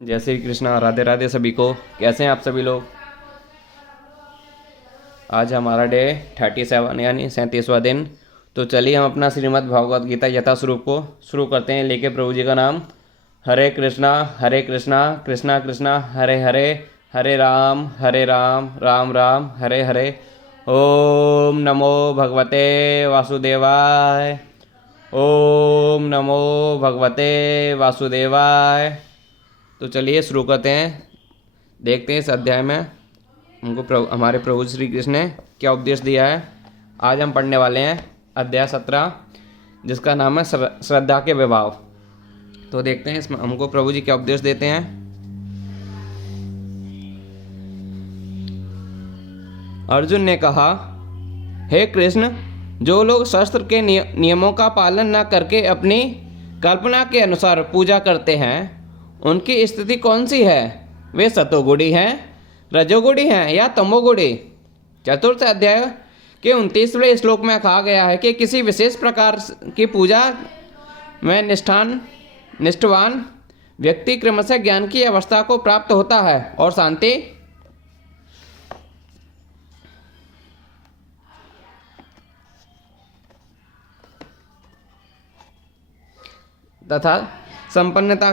जय श्री कृष्णा। राधे राधे सभी को। कैसे हैं आप सभी लोग। आज हमारा डे 37 यानी 37वां दिन। तो चलिए हम अपना श्रीमद् भगवद गीता यथा स्वरूप को शुरू करते हैं, लेके प्रभु जी का नाम। हरे कृष्णा कृष्णा कृष्णा हरे हरे, हरे राम राम राम हरे हरे। ओम नमो भगवते वासुदेवाय। ओम नमो भगवते वासुदेवाय। तो चलिए शुरू करते हैं। देखते हैं इस अध्याय में हमको हमारे प्रभु श्री कृष्ण ने क्या उपदेश दिया है। आज हम पढ़ने वाले हैं अध्याय 17, जिसका नाम है श्रद्धा के विभाव। तो देखते हैं इसमें हमको प्रभु जी क्या उपदेश देते हैं। अर्जुन ने कहा, हे कृष्ण, जो लोग शास्त्र के नियमों का पालन न करके अपनी कल्पना के अनुसार पूजा करते हैं, उनकी स्थिति कौन सी है? वे सतोगुणी हैं, रजोगुणी हैं या तमोगुणी? चतुर्थ अध्याय के 29वें श्लोक में कहा गया है कि किसी विशेष प्रकार की पूजा में निष्ठावान व्यक्ति क्रमशः ज्ञान की अवस्था को प्राप्त होता है और शांति तथा संपन्नता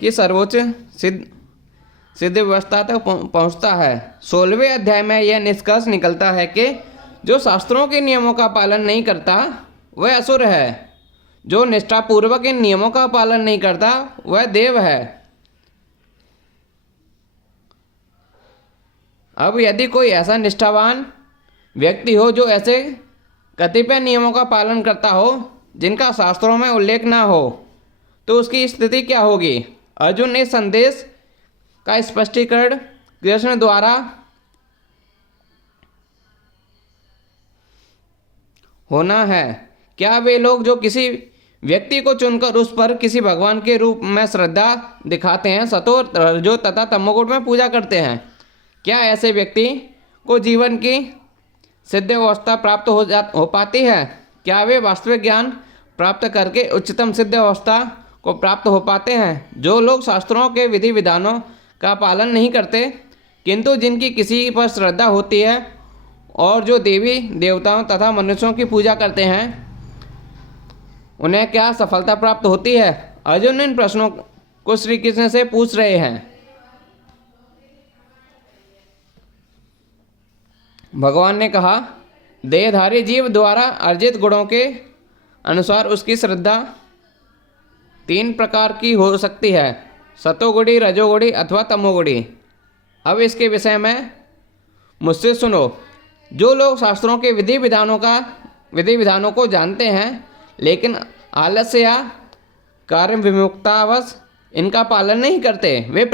की सर्वोच्च सिद्ध व्यवस्था तक पहुंचता है। 16वें अध्याय में यह निष्कर्ष निकलता है कि जो शास्त्रों के नियमों का पालन नहीं करता वह असुर है, जो निष्ठापूर्वक इन नियमों का पालन नहीं करता वह देव है। अब यदि कोई ऐसा निष्ठावान व्यक्ति हो जो ऐसे कतिपय नियमों का पालन करता हो जिनका शास्त्रों में उल्लेख ना हो, तो उसकी स्थिति क्या होगी? अर्जुन ने संदेश का स्पष्टीकरण कृष्ण द्वारा होना है। क्या वे लोग जो किसी व्यक्ति को चुनकर उस पर किसी भगवान के रूप में श्रद्धा दिखाते हैं, सतो रजो तथा तमोगुण में पूजा करते हैं, क्या ऐसे व्यक्ति को जीवन की सिद्ध अवस्था प्राप्त हो पाती है? क्या वे वास्तविक ज्ञान प्राप्त करके उच्चतम सिद्ध अवस्था को प्राप्त हो पाते हैं? जो लोग शास्त्रों के विधि विधानों का पालन नहीं करते किंतु जिनकी किसी पर श्रद्धा होती है और जो देवी देवताओं तथा मनुष्यों की पूजा करते हैं, उन्हें क्या सफलता प्राप्त होती है? अर्जुन इन प्रश्नों को श्री कृष्ण से पूछ रहे हैं। भगवान ने कहा, देहधारी जीव द्वारा अर्जित गुणों के अनुसार उसकी श्रद्धा 3 प्रकार की हो सकती है, सतोगुणी, रजोगुणी अथवा तमोगुणी। अब इसके विषय में मुझसे सुनो। जो लोग शास्त्रों के विधि विधानों को जानते हैं लेकिन आलस्य या कार्य विमुक्तावश इनका पालन नहीं करते, वे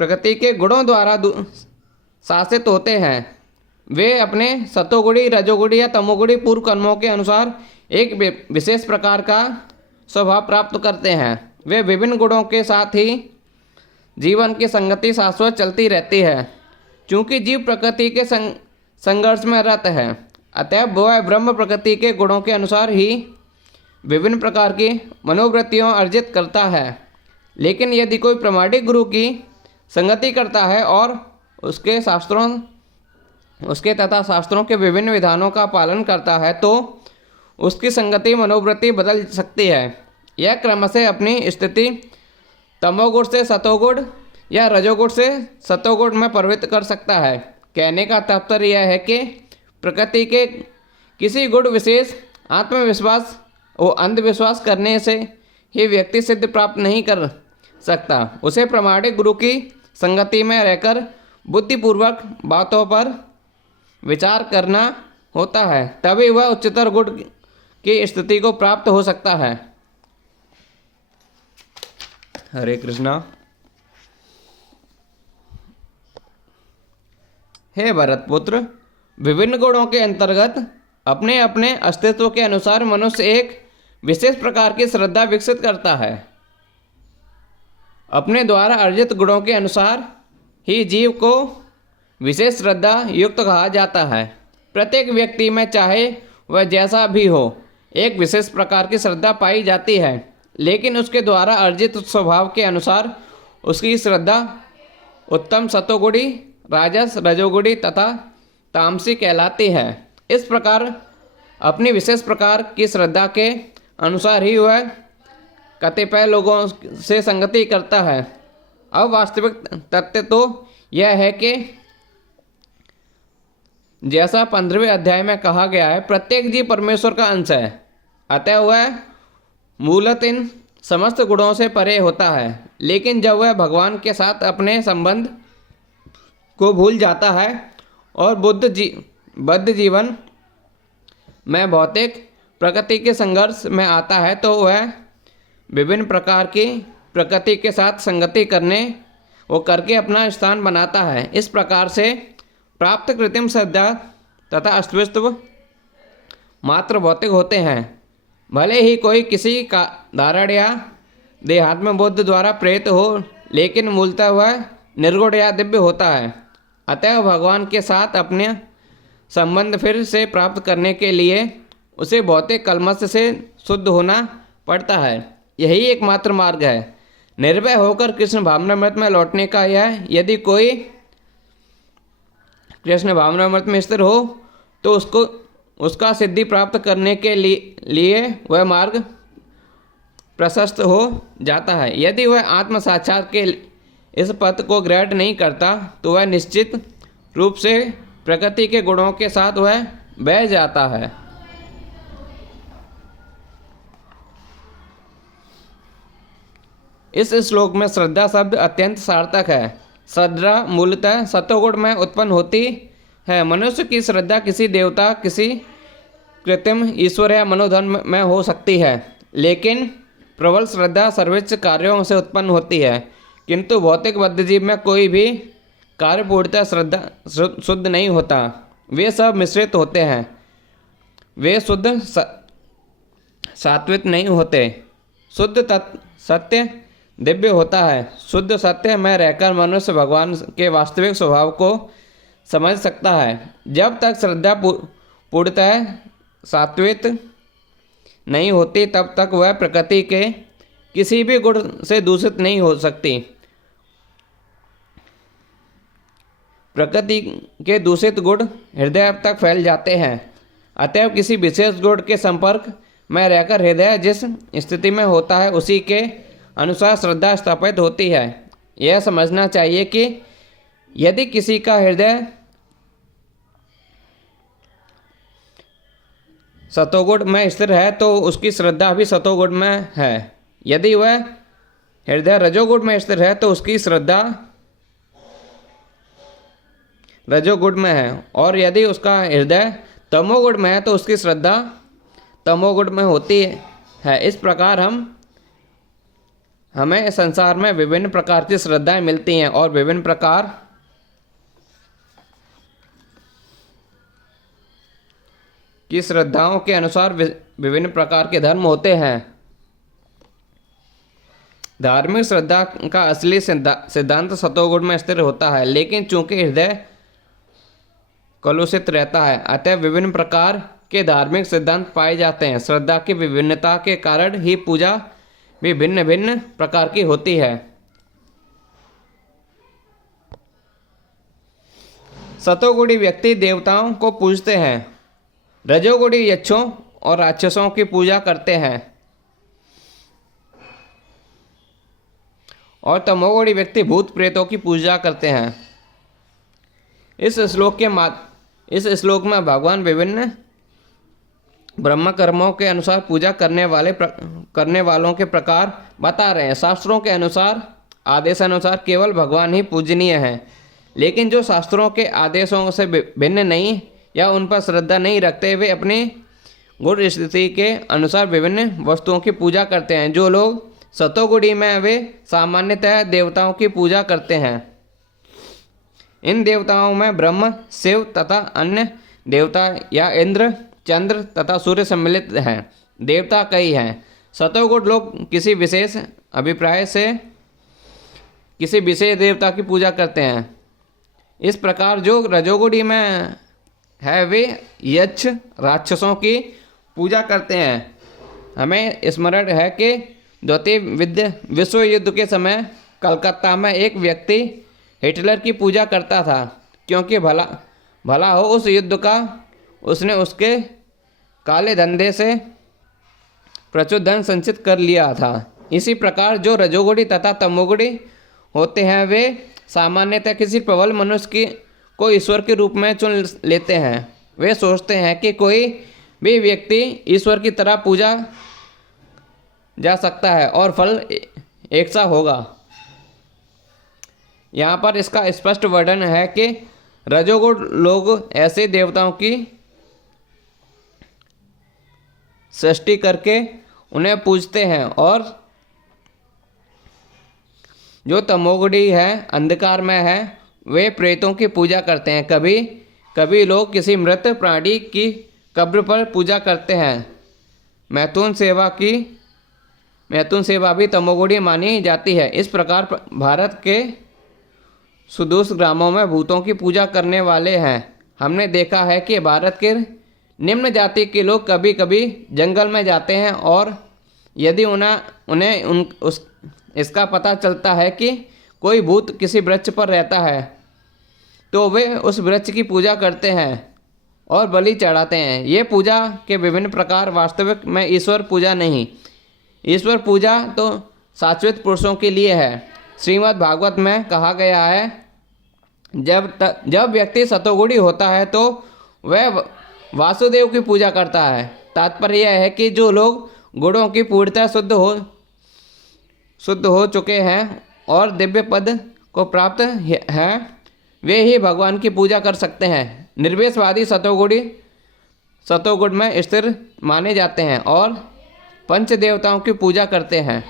प्रकृति के गुणों द्वारा शासित होते हैं। वे अपने सतोगुणी, रजोगुणी या तमोगुणी पूर्व कर्मों के अनुसार एक विशेष प्रकार का स्वभाव प्राप्त करते हैं। वे विभिन्न गुणों के साथ ही जीवन की संगति शाश्वत चलती रहती है। चूँकि जीव प्रकृति के संघर्ष में रत है, अतः वह ब्रह्म प्रकृति के गुणों के अनुसार ही विभिन्न प्रकार की मनोवृत्तियों अर्जित करता है। लेकिन यदि कोई प्रामाणिक गुरु की संगति करता है और उसके तथा शास्त्रों के विभिन्न विधानों का पालन करता है, तो उसकी संगति मनोवृत्ति बदल सकती है। यह क्रमशः अपनी स्थिति तमोगुण से सतोगुण या रजोगुण से सतोगुण में परिवर्तित कर सकता है। कहने का तात्पर्य यह है कि प्रकृति के किसी गुण विशेष आत्मविश्वास और अंधविश्वास करने से ही व्यक्ति सिद्ध प्राप्त नहीं कर सकता। उसे प्रामाणिक गुरु की संगति में रहकर बुद्धिपूर्वक बातों पर विचार करना होता है, तभी वह उच्चतर गुण की स्थिति को प्राप्त हो सकता है। हरे कृष्णा। हे भरत पुत्र, विभिन्न गुणों के अंतर्गत अपने अपने अस्तित्व के अनुसार मनुष्य एक विशेष प्रकार की श्रद्धा विकसित करता है। अपने द्वारा अर्जित गुणों के अनुसार ही जीव को विशेष श्रद्धा युक्त कहा जाता है। प्रत्येक व्यक्ति में चाहे वह जैसा भी हो, एक विशेष प्रकार की श्रद्धा पाई जाती है। लेकिन उसके द्वारा अर्जित स्वभाव के अनुसार उसकी श्रद्धा उत्तम सतोगुणी, राजस, रजोगुणी तथा तामसी कहलाती है। इस प्रकार अपनी विशेष प्रकार की श्रद्धा के अनुसार ही वह कतिपय लोगों से संगति करता है। अब वास्तविक तथ्य तो यह है कि जैसा 15वें अध्याय में कहा गया है, प्रत्येक जीव परमेश्वर का अंश है, अतः वह मूलतः इन समस्त गुणों से परे होता है। लेकिन जब वह भगवान के साथ अपने संबंध को भूल जाता है और बद्ध जीवन में भौतिक प्रकृति के संघर्ष में आता है, तो वह विभिन्न प्रकार की प्रकृति के साथ संगति करके अपना स्थान बनाता है। इस प्रकार से प्राप्त कृत्रिम श्रद्धा तथा अस्तित्व मात्र भौतिक होते हैं। भले ही कोई किसी का धारण या देहात्म बोध द्वारा प्रेरित हो, लेकिन मूलतः वह निर्गुण या दिव्य होता है। अतः भगवान के साथ अपने संबंध फिर से प्राप्त करने के लिए उसे भौतिक कलमश से शुद्ध होना पड़ता है। यही एकमात्र मार्ग है निर्भय होकर कृष्ण भावनामृत में लौटने का। यह यदि कोई कृष्ण भावनामृत में स्थिर हो तो उसका सिद्धि प्राप्त करने के लिए वह मार्ग प्रशस्त हो जाता है। यदि वह आत्म साक्षात के इस पथ को ग्रहण नहीं करता तो वह निश्चित रूप से प्रकृति के गुणों के साथ वह बह जाता है। इस श्लोक में श्रद्धा शब्द अत्यंत सार्थक है। श्रद्धा मूलतः सतोगुण में उत्पन्न होती है। मनुष्य की श्रद्धा किसी देवता, किसी कृत्रिम ईश्वर या मनोधन में हो सकती है, लेकिन प्रबल श्रद्धा सर्वोच्च कार्यों से उत्पन्न होती है। किंतु भौतिक बद्धजीव में कोई भी कार्य पूर्णतः श्रद्धा शुद्ध नहीं होता। वे सब मिश्रित होते हैं। वे शुद्ध सात्विक नहीं होते। शुद्ध सत्य दिव्य होता है। शुद्ध सत्य में रहकर मनुष्य भगवान के वास्तविक स्वभाव को समझ सकता है। जब तक श्रद्धा पूर्णतः सात्विक नहीं होती, तब तक वह प्रकृति के किसी भी गुण से दूषित नहीं हो सकती। प्रकृति के दूषित गुण हृदय तक फैल जाते हैं। अतएव किसी विशेष गुण के संपर्क में रहकर हृदय जिस स्थिति में होता है, उसी के अनुसार श्रद्धा स्थापित होती है। यह समझना चाहिए कि यदि किसी का हृदय सतोगुण में स्थिर है तो उसकी श्रद्धा भी सतोगुण में है। यदि वह हृदय रजोगुण में स्थिर है तो उसकी श्रद्धा रजोगुण में है, और यदि उसका हृदय तमोगुण में है तो उसकी श्रद्धा तमोगुण में होती है। इस प्रकार हमें संसार में विभिन्न प्रकार की श्रद्धाएं मिलती हैं और विभिन्न प्रकार की श्रद्धाओं के अनुसार विभिन्न प्रकार के धर्म होते हैं। धार्मिक श्रद्धा का असली सिद्धांत सतोगुण में स्थिर होता है, लेकिन चूंकि हृदय कलुषित रहता है, अतः विभिन्न प्रकार के धार्मिक सिद्धांत पाए जाते हैं। श्रद्धा की विभिन्नता के कारण ही पूजा भी भिन्न भिन्न प्रकार की होती है। सतोगुणी व्यक्ति देवताओं को पूजते हैं, रजोगुणी यक्षों और राक्षसों की पूजा करते हैं, और तमोगुणी व्यक्ति भूत प्रेतों की पूजा करते हैं। इस श्लोक में भगवान विभिन्न ब्रह्म कर्मों के अनुसार पूजा करने वालों के प्रकार बता रहे हैं। शास्त्रों के अनुसार आदेशानुसार केवल भगवान ही पूजनीय हैं, लेकिन जो शास्त्रों के आदेशों से भिन्न नहीं या उन पर श्रद्धा नहीं रखते, वे अपनी गुण स्थिति के अनुसार विभिन्न वस्तुओं की पूजा करते हैं। जो लोग सतोगुणी में, वे सामान्यतः देवताओं की पूजा करते हैं। इन देवताओं में ब्रह्म, शिव तथा अन्य देवता या इंद्र, चंद्र तथा सूर्य सम्मिलित हैं। देवता कई हैं। सतोगुण लोग किसी विशेष अभिप्राय से किसी विशेष देवता की पूजा करते हैं। इस प्रकार जो रजोगुणी में है, वे यक्ष राक्षसों की पूजा करते हैं। हमें स्मरण है कि द्वितीय विश्व युद्ध के समय कलकत्ता में एक व्यक्ति हिटलर की पूजा करता था, क्योंकि भला हो उस युद्ध का उसने उसके काले धंधे से प्रचुर धन संचित कर लिया था। इसी प्रकार जो रजोगुणी तथा तमोगुणी होते हैं वे सामान्यतः किसी प्रबल मनुष्य को ईश्वर के रूप में चुन लेते हैं। वे सोचते हैं कि कोई भी व्यक्ति ईश्वर की तरह पूजा जा सकता है और फल एक सा होगा। यहाँ पर इसका स्पष्ट वर्णन है कि रजोगुण लोग ऐसे देवताओं की सृष्टि करके उन्हें पूजते हैं, और जो तमोगुणी है, अंधकार में है, वे प्रेतों की पूजा करते हैं। कभी कभी लोग किसी मृत प्राणी की कब्र पर पूजा करते हैं। मैथुन सेवा भी तमोगुणी मानी जाती है। इस प्रकार भारत के सुदूर ग्रामों में भूतों की पूजा करने वाले हैं। हमने देखा है कि भारत के निम्न जाति के लोग कभी कभी जंगल में जाते हैं, और यदि इसका पता चलता है कि कोई भूत किसी वृक्ष पर रहता है तो वे उस वृक्ष की पूजा करते हैं और बलि चढ़ाते हैं। ये पूजा के विभिन्न प्रकार वास्तविक में ईश्वर पूजा नहीं। ईश्वर पूजा तो शाश्वत पुरुषों के लिए है। श्रीमद् भागवत में कहा गया है, जब व्यक्ति सतोगुणी होता है तो वह वासुदेव की पूजा करता है। तात्पर्य यह है कि जो लोग गुणों की पूर्णतः शुद्ध हो चुके हैं और दिव्य पद को प्राप्त हैं, वे ही भगवान की पूजा कर सकते हैं। निर्वेशवादी सतोगुण में स्थिर माने जाते हैं और पंच देवताओं की पूजा करते हैं।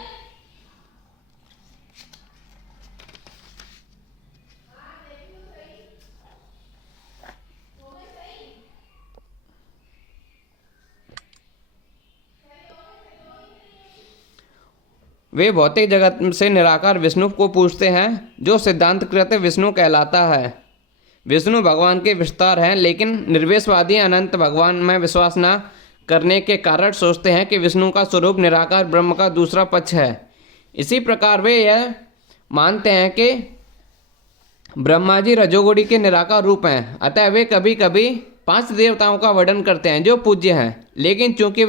वे भौतिक जगत से निराकार विष्णु को पूजते हैं, जो सिद्धांतकृत विष्णु कहलाता है। विष्णु भगवान के विस्तार हैं, लेकिन निर्वेशवादी अनंत भगवान में विश्वास न करने के कारण सोचते हैं कि विष्णु का स्वरूप निराकार ब्रह्म का दूसरा पक्ष है। इसी प्रकार वे यह मानते हैं कि ब्रह्मा जी रजोगुणी के निराकार रूप हैं, अतः वे कभी कभी 5 देवताओं का वर्णन करते हैं जो पूज्य हैं। लेकिन चूंकि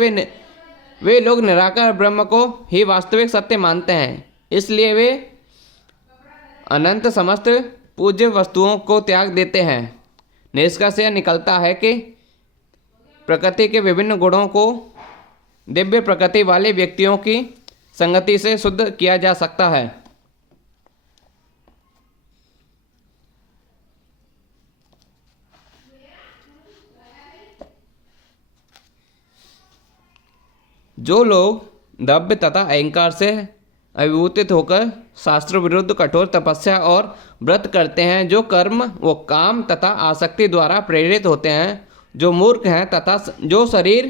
वे लोग निराकार ब्रह्म को ही वास्तविक सत्य मानते हैं, इसलिए वे अनंत समस्त पूज्य वस्तुओं को त्याग देते हैं। निष्कर्ष यह निकलता है कि प्रकृति के विभिन्न गुणों को दिव्य प्रकृति वाले व्यक्तियों की संगति से शुद्ध किया जा सकता है। जो लोग दम्भ तथा अहंकार से अभिभूतित होकर शास्त्र विरुद्ध कठोर तपस्या और व्रत करते हैं, जो कर्म व काम तथा आसक्ति द्वारा प्रेरित होते हैं, जो मूर्ख हैं तथा जो शरीर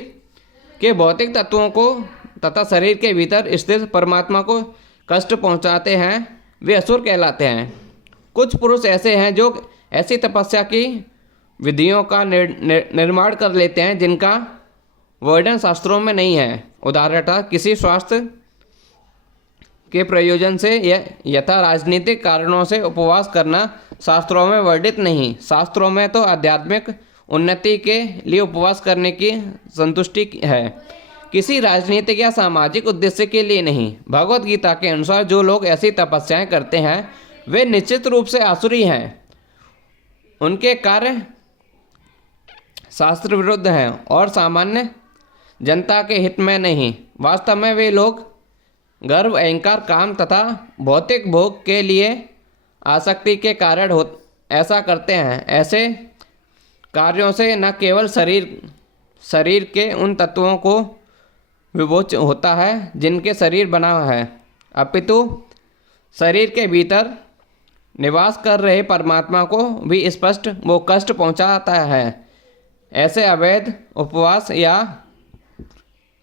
के भौतिक तत्वों को तथा शरीर के भीतर स्थित परमात्मा को कष्ट पहुंचाते हैं, वे असुर कहलाते हैं। कुछ पुरुष ऐसे हैं जो ऐसी तपस्या की विधियों का निर्माण कर लेते हैं जिनका वर्णन शास्त्रों में नहीं है। उदाहरणतः किसी स्वास्थ्य के प्रयोजन से यथा राजनीतिक कारणों से उपवास करना शास्त्रों में वर्णित नहीं। शास्त्रों में तो आध्यात्मिक उन्नति के लिए उपवास करने की संतुष्टि है, किसी राजनीतिक या सामाजिक उद्देश्य के लिए नहीं। भगवत गीता के अनुसार जो लोग ऐसी तपस्याएं करते हैं वे निश्चित रूप से आसुरी हैं। उनके कार्य शास्त्र विरुद्ध हैं और सामान्य जनता के हित में नहीं। वास्तव में वे लोग गर्व, अहंकार, काम तथा भौतिक भोग के लिए आसक्ति के कारण ऐसा करते हैं। ऐसे कार्यों से न केवल शरीर के उन तत्वों को विमोचन होता है जिनके शरीर बना है, अपितु शरीर के भीतर निवास कर रहे परमात्मा को भी स्पष्ट वो कष्ट पहुंचाता है। ऐसे अवैध उपवास या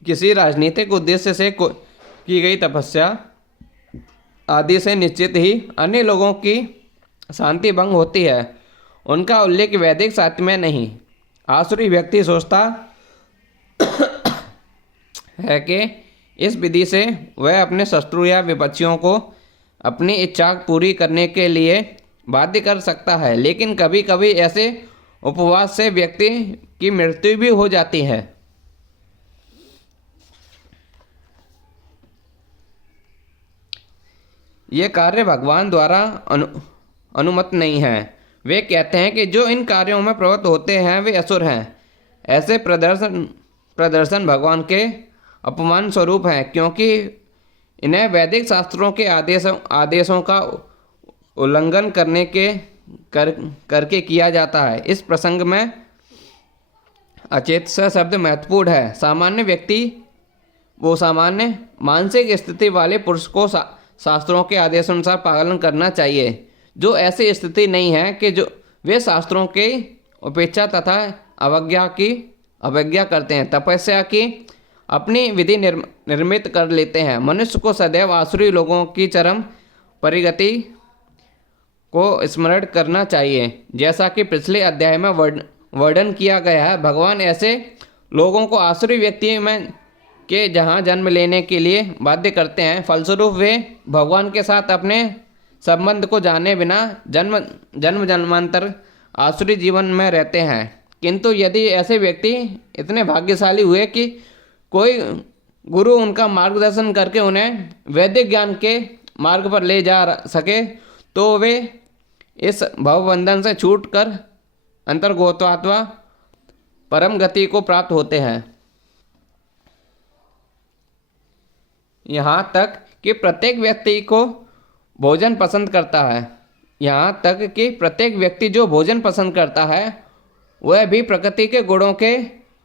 किसी राजनीतिक उद्देश्य से की गई तपस्या आदि से निश्चित ही अन्य लोगों की शांति भंग होती है। उनका उल्लेख वैदिक साहित्य में नहीं। आसुरी व्यक्ति सोचता है कि इस विधि से वह अपने शत्रु या विपक्षियों को अपनी इच्छा पूरी करने के लिए बाध्य कर सकता है, लेकिन कभी कभी ऐसे उपवास से व्यक्ति की मृत्यु भी हो जाती है। ये कार्य भगवान द्वारा अनुमत नहीं है। वे कहते हैं कि जो इन कार्यों में प्रवृत्त होते हैं वे असुर हैं। ऐसे प्रदर्शन भगवान के अपमान स्वरूप हैं, क्योंकि इन्हें वैदिक शास्त्रों के आदेशों का उल्लंघन करके किया जाता है। इस प्रसंग में अचेतस शब्द महत्वपूर्ण है। सामान्य व्यक्ति वो सामान्य मानसिक स्थिति वाले पुरुष को शास्त्रों के आदेशानुसार पालन करना चाहिए। जो ऐसी स्थिति नहीं है कि जो वे शास्त्रों के उपेक्षा तथा अवज्ञा करते हैं, तपस्या की अपनी विधि निर्मित कर लेते हैं। मनुष्य को सदैव आसुरी लोगों की चरम परिगति को स्मरण करना चाहिए। जैसा कि पिछले अध्याय में वर्णन किया गया है, भगवान ऐसे लोगों को आसुरी व्यक्ति में के जहाँ जन्म लेने के लिए बाध्य करते हैं। फलस्वरूप वे भगवान के साथ अपने संबंध को जाने बिना जन्मांतर आसुरी जीवन में रहते हैं। किंतु यदि ऐसे व्यक्ति इतने भाग्यशाली हुए कि कोई गुरु उनका मार्गदर्शन करके उन्हें वैदिक ज्ञान के मार्ग पर ले जा सके, तो वे इस भवबंधन से छूटकर अंतर्गोत्वात्वा परम गति को प्राप्त होते हैं। यहाँ तक कि प्रत्येक व्यक्ति को भोजन पसंद करता है। यहाँ तक कि प्रत्येक व्यक्ति जो भोजन पसंद करता है वह भी प्रकृति के गुणों के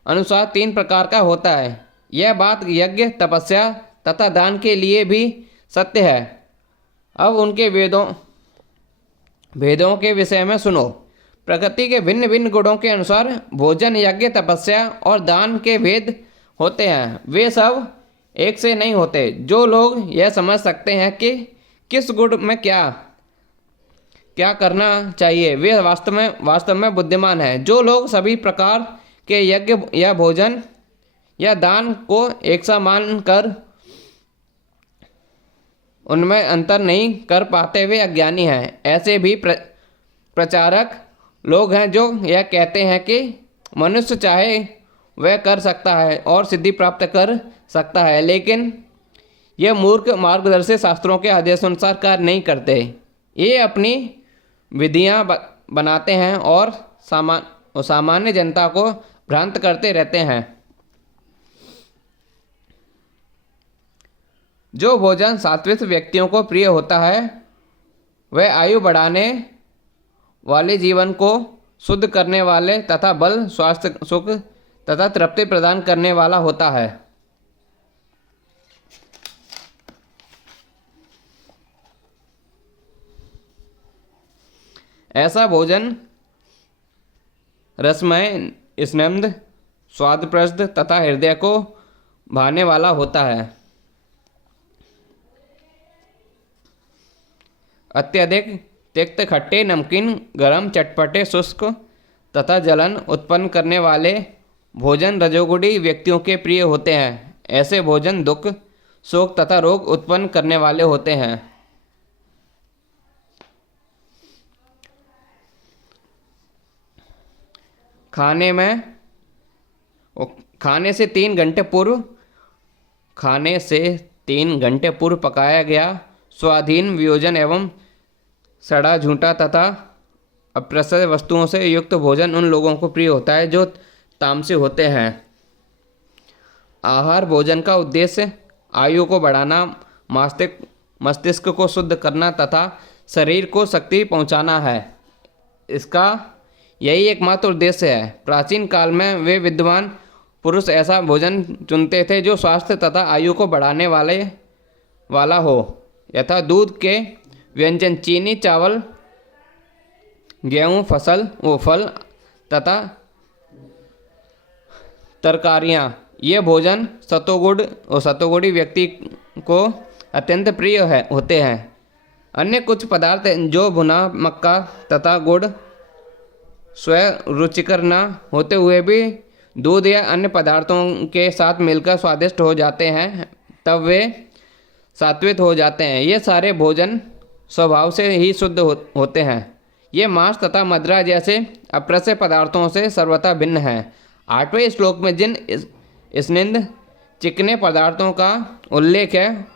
अनुसार 3 प्रकार का होता है। यह बात यज्ञ, तपस्या तथा दान के लिए भी सत्य है। अब उनके भेदों के विषय में सुनो। प्रकृति के भिन्न भिन्न गुणों के अनुसार भोजन, यज्ञ, तपस्या और दान के भेद होते हैं। वे सब एक से नहीं होते। जो लोग यह समझ सकते हैं कि किस गुण में क्या करना चाहिए, वे वास्तव में बुद्धिमान हैं। जो लोग सभी प्रकार के यज्ञ या भोजन या दान को एक सा मान कर उनमें अंतर नहीं कर पाते, वे अज्ञानी हैं। ऐसे भी प्रचारक लोग हैं जो यह कहते हैं कि मनुष्य चाहे वह कर सकता है और सिद्धि प्राप्त कर सकता है, लेकिन यह मूर्ख मार्गदर्शी शास्त्रों के आदेशानुसार कार्य नहीं करते। ये अपनी विधियां बनाते हैं और सामान्य जनता को भ्रांत करते रहते हैं। जो भोजन सात्विक व्यक्तियों को प्रिय होता है वह आयु बढ़ाने वाले, जीवन को शुद्ध करने वाले तथा बल, स्वास्थ्य, सुख तथा तृप्ति प्रदान करने वाला होता है। ऐसा भोजन रसमय, स्निग्ध, स्वादप्रद तथा हृदय को भाने वाला होता है। अत्यधिक तिक्त, खट्टे, नमकीन, गरम, चटपटे, शुष्क तथा जलन उत्पन्न करने वाले भोजन रजोगुणी व्यक्तियों के प्रिय होते हैं। ऐसे भोजन दुख, शोक तथा रोग उत्पन्न करने वाले होते हैं। खाने से 3 घंटे पूर्व पकाया गया स्वाधीन वियोजन एवं सड़ा, झूठा तथा अप्रसन्न वस्तुओं से युक्त भोजन उन लोगों को प्रिय होता है जो तामसी होते हैं। आहार भोजन का उद्देश्य आयु को बढ़ाना, मस्तिष्क को शुद्ध करना तथा शरीर को शक्ति पहुंचाना है। इसका यही एकमात्र उद्देश्य है। प्राचीन काल में वे विद्वान पुरुष ऐसा भोजन चुनते थे जो स्वास्थ्य तथा आयु को बढ़ाने वाला हो, यथा दूध के व्यंजन, चीनी, चावल, गेहूँ, फल तथा तरकारियाँ। ये भोजन सतोगुणी व्यक्ति को अत्यंत प्रिय होते हैं। अन्य कुछ पदार्थ जो भुना मक्का तथा गुड़ स्वयं रुचिकर न होते हुए भी दूध या अन्य पदार्थों के साथ मिलकर स्वादिष्ट हो जाते हैं, तब वे सात्विक हो जाते हैं। ये सारे भोजन स्वभाव से ही शुद्ध होते हैं। ये मांस तथा मदिरा जैसे अप्रस्य पदार्थों से सर्वथा भिन्न है। 8वें श्लोक में जिन स्निग्ध चिकने पदार्थों का उल्लेख है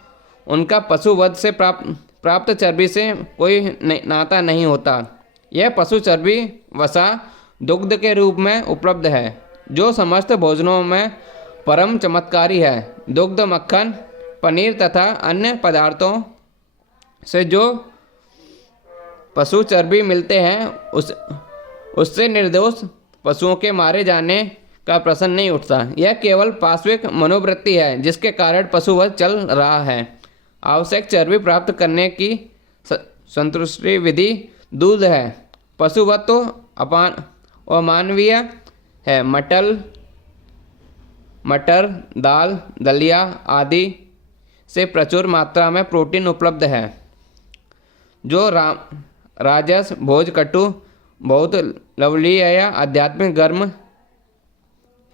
उनका पशुवध से प्राप्त चर्बी से कोई नाता नहीं होता। यह पशु चर्बी वसा दुग्ध के रूप में उपलब्ध है, जो समस्त भोजनों में परम चमत्कारी है। दुग्ध, मक्खन, पनीर तथा अन्य पदार्थों से जो पशु चर्बी मिलते हैं उससे निर्दोष पशुओं के मारे जाने का प्रश्न नहीं उठता। यह केवल पाश्विक मनोवृत्ति है जिसके कारण पशुवध चल रहा है। आवश्यक चर्बी प्राप्त करने की संतुष्टि विधि दूध है। पशुवध तो अमानवीय है। मटर, दाल, दलिया आदि से प्रचुर मात्रा में प्रोटीन उपलब्ध है। जो राजस भोज कटु बहुत लवलीय या आध्यात्मिक गर्म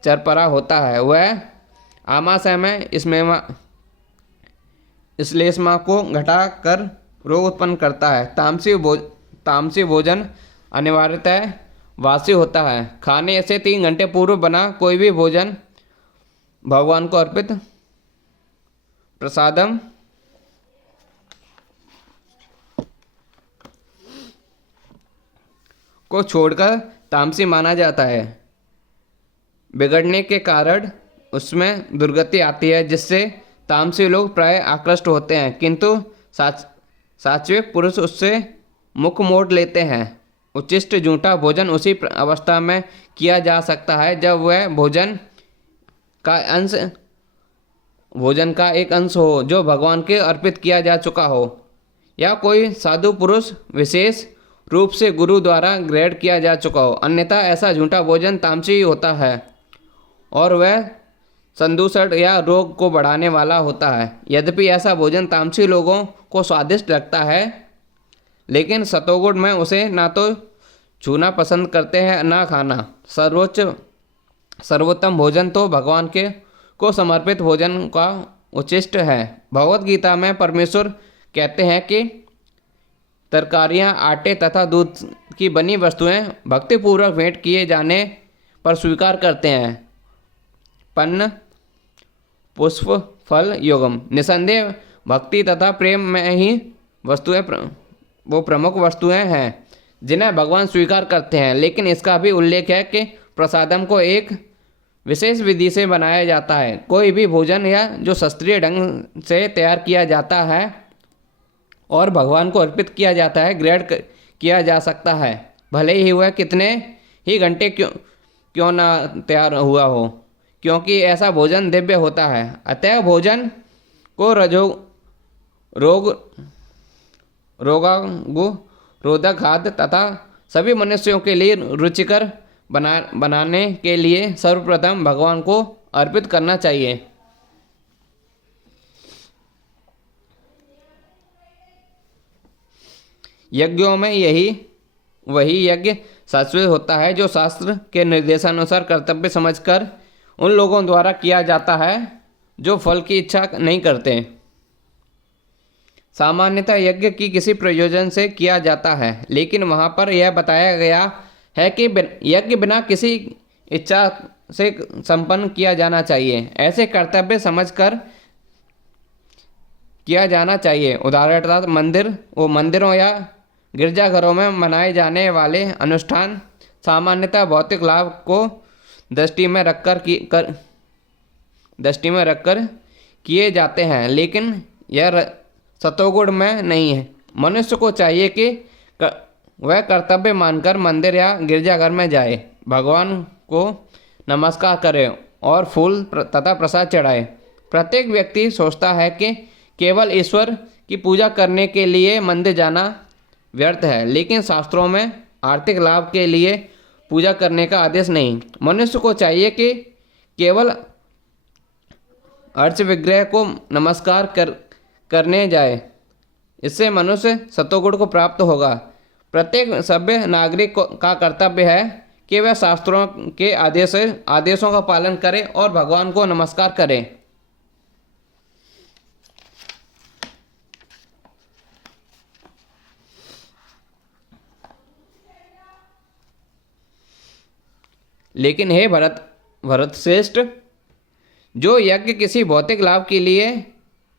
चरपरा होता है, वह आमाशय में श्लेष्मा को घटाकर रोग उत्पन्न करता है। तामसी भोजन अनिवार्यतः वासी होता है। खाने से 3 घंटे पूर्व बना कोई भी भोजन भगवान को अर्पित प्रसादम को छोड़कर तामसी माना जाता है। बिगड़ने के कारण उसमें दुर्गति आती है, जिससे तामसी लोग प्राय आकृष्ट होते हैं, किंतु सात्विक पुरुष उससे मुख मोड़ लेते हैं। उच्चिष्ट जूठा भोजन उसी अवस्था में किया जा सकता है जब वह भोजन का एक अंश हो जो भगवान के अर्पित किया जा चुका हो, या कोई साधु पुरुष विशेष रूप से गुरु द्वारा ग्रहण किया जा चुका हो। अन्यथा ऐसा झूठा भोजन तामसी होता है और वह संदूषण या रोग को बढ़ाने वाला होता है। यद्यपि ऐसा भोजन तामसी लोगों को स्वादिष्ट लगता है, लेकिन सतोगुण में उसे ना तो छूना पसंद करते हैं ना खाना। सर्वोत्तम भोजन तो भगवान को समर्पित भोजन का उच्चिष्ट है। भगवद गीता में परमेश्वर कहते हैं कि तरकारियाँ, आटे तथा दूध की बनी वस्तुएं भक्तिपूर्वक भेंट किए जाने पर स्वीकार करते हैं। पन्न, पुष्प, फल, योगम। निसंदेह भक्ति तथा प्रेम में ही वो प्रमुख वस्तुएं हैं जिन्हें भगवान स्वीकार करते हैं, लेकिन इसका भी उल्लेख है कि प्रसादम को एक विशेष विधि से बनाया जाता है। कोई भी भोजन या जो शास्त्रीय ढंग से तैयार किया जाता है और भगवान को अर्पित किया जाता है, ग्रहण किया जा सकता है, भले ही वह कितने ही घंटे क्यों ना तैयार हुआ हो, क्योंकि ऐसा भोजन दिव्य होता है। अतः भोजन को रोगरोधक खाद्य तथा सभी मनुष्यों के लिए रुचिकर बनाने के लिए सर्वप्रथम भगवान को अर्पित करना चाहिए। यज्ञों में वही यज्ञ शाश्वत होता है जो शास्त्र के निर्देशानुसार कर्तव्य समझकर उन लोगों द्वारा किया जाता है जो फल की इच्छा नहीं करते। सामान्यतः यज्ञ की किसी प्रयोजन से किया जाता है, लेकिन वहाँ पर यह बताया गया है कि यज्ञ बिना किसी इच्छा से संपन्न किया जाना चाहिए। ऐसे कर्तव्य समझकर किया जाना चाहिए। उदाहरणार्थ मंदिरों या गिरजाघरों में मनाए जाने वाले अनुष्ठान सामान्यतः भौतिक लाभ को दृष्टि में रखकर किए जाते हैं, लेकिन यह सतोगुण में नहीं है। मनुष्य को चाहिए कि वह कर्तव्य मानकर मंदिर या गिरजाघर में जाए, भगवान को नमस्कार करे और फूल तथा प्रसाद चढ़ाए। प्रत्येक व्यक्ति सोचता है कि केवल ईश्वर की पूजा करने के लिए मंदिर जाना व्यर्थ है, लेकिन शास्त्रों में आर्थिक लाभ के लिए पूजा करने का आदेश नहीं। मनुष्य को चाहिए कि केवल अर्च विग्रह को नमस्कार करने जाए। इससे मनुष्य सतोगुण को प्राप्त होगा। प्रत्येक सभ्य नागरिक का कर्तव्य है कि वह शास्त्रों के आदेशों का पालन करे और भगवान को नमस्कार करे। लेकिन हे भरत श्रेष्ठ, जो यज्ञ किसी भौतिक लाभ के लिए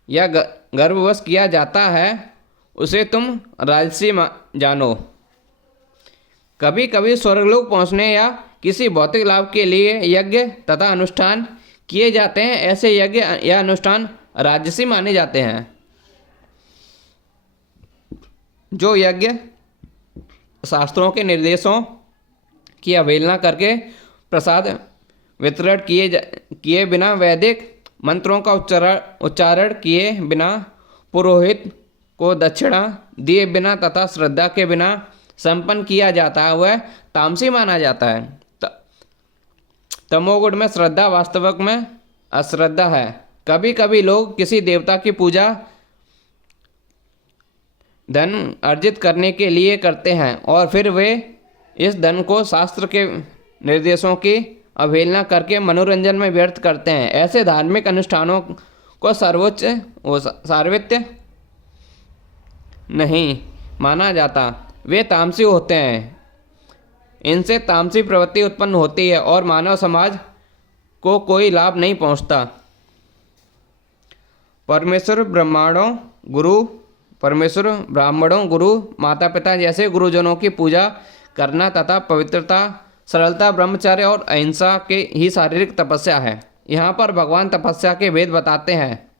या गर्ववश किया जाता है उसे तुम राजसी जानो। कभी कभी स्वर्गलोक पहुँचने या किसी भौतिक लाभ के लिए यज्ञ तथा अनुष्ठान किए जाते हैं। ऐसे यज्ञ या अनुष्ठान राजसी माने जाते हैं। जो यज्ञ शास्त्रों के निर्देशों की अवहेलना करके प्रसाद वितरण किए बिना, वैदिक मंत्रों का उच्चारण किए बिना, पुरोहित को दक्षिणा दिए बिना तथा श्रद्धा के बिना संपन्न किया जाता है, वह तामसी माना जाता है। तमोगुण में श्रद्धा वास्तविक में अश्रद्धा है। कभी कभी लोग किसी देवता की पूजा धन अर्जित करने के लिए करते हैं और फिर वे इस धन को शास्त्र के निर्देशों की अवहेलना करके मनोरंजन में व्यर्थ करते हैं। ऐसे धार्मिक अनुष्ठानों को सार्वत्य नहीं माना जाता, वे तामसी होते हैं। इनसे तामसी प्रवृत्ति उत्पन्न होती है और मानव समाज को कोई लाभ नहीं पहुंचता। परमेश्वर ब्राह्मणों, गुरु, माता पिता जैसे गुरुजनों की पूजा करना तथा पवित्रता, सरलता, ब्रह्मचर्य और अहिंसा के ही शारीरिक तपस्या है। यहाँ पर भगवान तपस्या के भेद बताते हैं।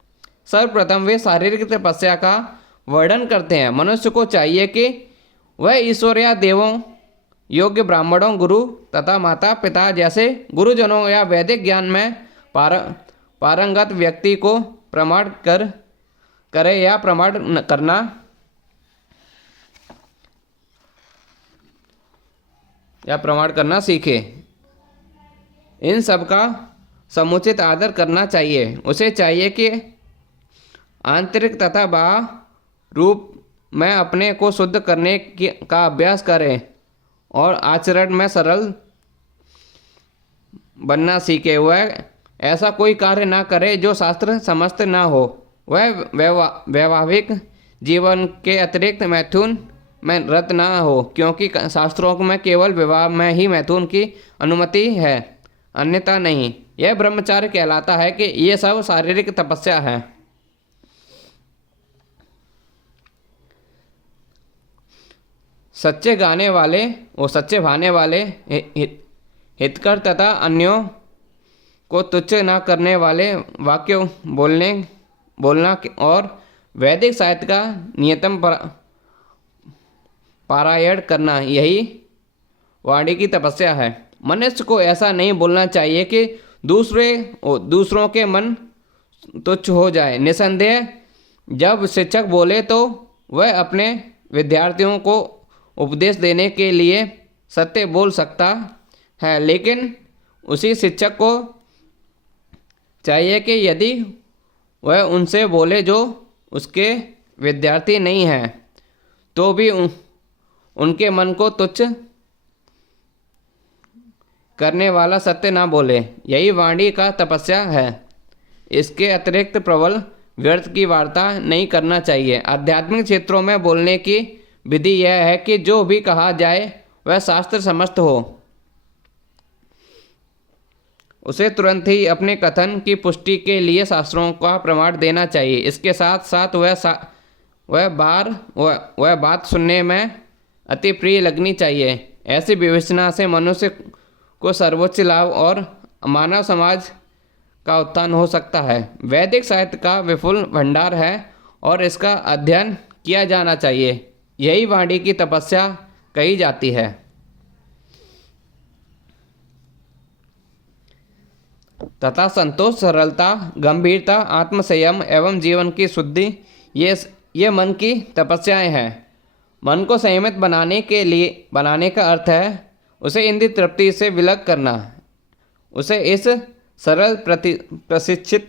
सर्वप्रथम वे शारीरिक तपस्या का वर्णन करते हैं। मनुष्य को चाहिए कि वह ईश्वर या देवों, योग्य ब्राह्मणों, गुरु तथा माता पिता जैसे गुरुजनों या वैदिक ज्ञान में पारंगत व्यक्ति को प्रमाण करे या प्रमाण करना सीखे। इन सब का समुचित आदर करना चाहिए। उसे चाहिए कि आंतरिक तथा बाह्य रूप में अपने को शुद्ध करने का अभ्यास करे और आचरण में सरल बनना सीखे। वह ऐसा कोई कार्य ना करे जो शास्त्र समस्त ना हो। वह वैवाहिक जीवन के अतिरिक्त मैथुन में रत ना हो, क्योंकि शास्त्रों में केवल विवाह में ही मैथुन की अनुमति है, अन्यथा नहीं। यह ब्रह्मचार्य कहलाता है कि ये सब शारीरिक तपस्या है। सच्चे भाने वाले, हितकर तथा अन्यों को तुच्छ न करने वाले वाक्य बोलना और वैदिक साहित्य का नियतम पारायण करना, यही वाणी की तपस्या है। मनुष्य को ऐसा नहीं बोलना चाहिए कि दूसरों के मन तुच्छ हो जाए। निसंदेह जब शिक्षक बोले तो वह अपने विद्यार्थियों को उपदेश देने के लिए सत्य बोल सकता है, लेकिन उसी शिक्षक को चाहिए कि यदि वह उनसे बोले जो उसके विद्यार्थी नहीं हैं, तो भी उनके मन को तुच्छ करने वाला सत्य ना बोले। यही वाणी का तपस्या है। इसके अतिरिक्त प्रबल व्यर्थ की वार्ता नहीं करना चाहिए। आध्यात्मिक क्षेत्रों में बोलने की विधि यह है कि जो भी कहा जाए वह शास्त्र समस्त हो। उसे तुरंत ही अपने कथन की पुष्टि के लिए शास्त्रों का प्रमाण देना चाहिए। इसके साथ साथ वह बात सुनने में अति प्रिय लगनी चाहिए। ऐसी विवेचना से मनुष्य को सर्वोच्च लाभ और मानव समाज का उत्थान हो सकता है। वैदिक साहित्य का विपुल भंडार है और इसका अध्ययन किया जाना चाहिए। यही वाणी की तपस्या कही जाती है। तथा संतोष, सरलता, गंभीरता, आत्मसंयम एवं जीवन की शुद्धि, ये मन की तपस्याएं हैं। मन को संयमित बनाने का अर्थ है उसे इंद्रिय तृप्ति से विलग करना। उसे इस सरल प्रशिक्षित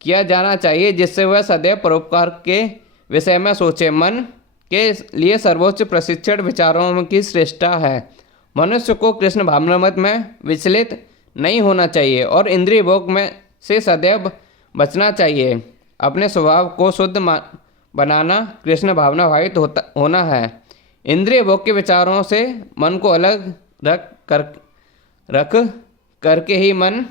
किया जाना चाहिए जिससे वह सदैव परोपकार के विषय में सोचे। मन के लिए सर्वोच्च प्रशिक्षण विचारों की श्रेष्ठता है। मनुष्य को कृष्ण भावनामृत में विचलित नहीं होना चाहिए और इंद्रिय भोग में से सदैव बचना चाहिए। अपने स्वभाव को शुद्ध बनाना कृष्ण भावना भावित होना है। इंद्रिय भोग के विचारों से मन को अलग रख रख करके ही मन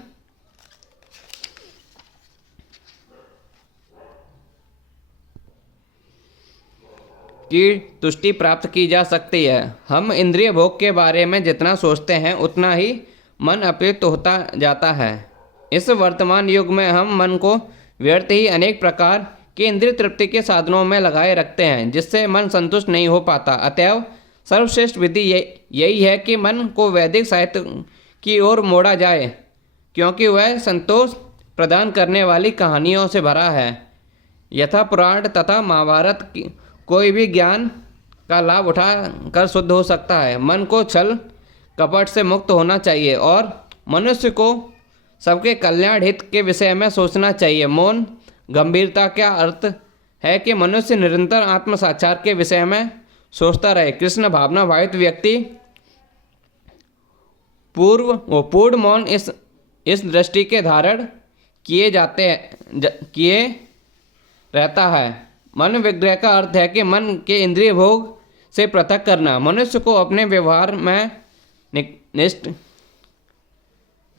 की तुष्टि प्राप्त की जा सकती है। हम इंद्रिय भोग के बारे में जितना सोचते हैं उतना ही मन अपलिप्त होता जाता है। इस वर्तमान युग में हम मन को व्यर्थ ही अनेक प्रकार के इंद्रिय तृप्ति के साधनों में लगाए रखते हैं, जिससे मन संतुष्ट नहीं हो पाता। अतएव सर्वश्रेष्ठ विधि यही है कि मन को वैदिक साहित्य की ओर मोड़ा जाए, क्योंकि वह संतोष प्रदान करने वाली कहानियों से भरा है। यथा पुराण तथा महाभारत की कोई भी ज्ञान का लाभ उठा कर शुद्ध हो सकता है। मन को छल कपट से मुक्त होना चाहिए और मनुष्य को सबके कल्याण हित के विषय में सोचना चाहिए। मौन गंभीरता का अर्थ है कि मनुष्य निरंतर आत्म साक्षात्कार के विषय में सोचता रहे। कृष्ण भावना भावित व्यक्ति पूर्ण मौन इस दृष्टि के धारण किए रहता है। मन विग्रह का अर्थ है कि मन के इंद्रिय भोग से पृथक करना। मनुष्य को अपने व्यवहार में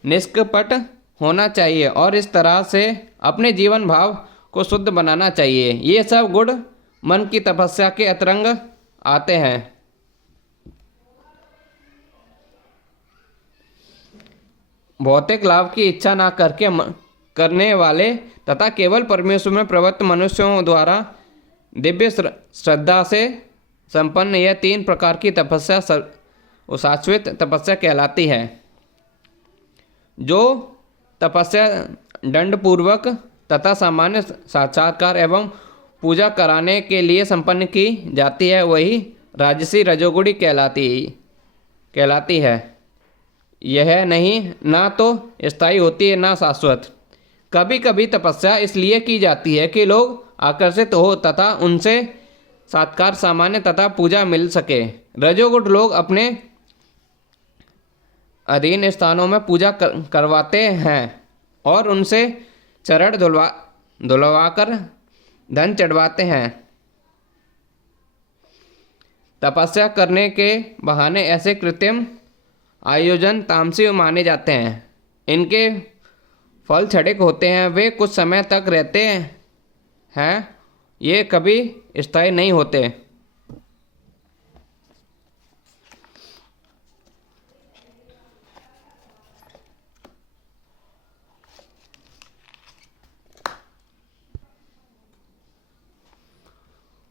निष्कपट होना चाहिए और इस तरह से अपने जीवन भाव को शुद्ध बनाना चाहिए। ये सब गुण मन की तपस्या के अंतरंग आते हैं। भौतिक लाभ की इच्छा न करने वाले तथा केवल परमेश्वर में प्रवृत्त मनुष्यों द्वारा दिव्य श्रद्धा से संपन्न यह 3 प्रकार की तपस्या शाश्वत तपस्या कहलाती है। जो तपस्या दंडपूर्वक तथा सामान्य साक्षात्कार एवं पूजा कराने के लिए संपन्न की जाती है, वही राजसी रजोगुणी कहलाती है। यह नहीं ना तो स्थायी होती है ना शाश्वत। कभी कभी तपस्या इसलिए की जाती है कि लोग आकर्षित हो तथा उनसे साक्षात्कार सामान्य तथा पूजा मिल सके। रजोगुण लोग अपने अधीन स्थानों में पूजा करवाते हैं और उनसे चरण धुलवाकर धन चढ़वाते हैं। तपस्या करने के बहाने ऐसे कृत्रिम आयोजन तामसी माने जाते हैं। इनके फल क्षणिक होते हैं, वे कुछ समय तक रहते हैं, ये कभी स्थायी नहीं होते।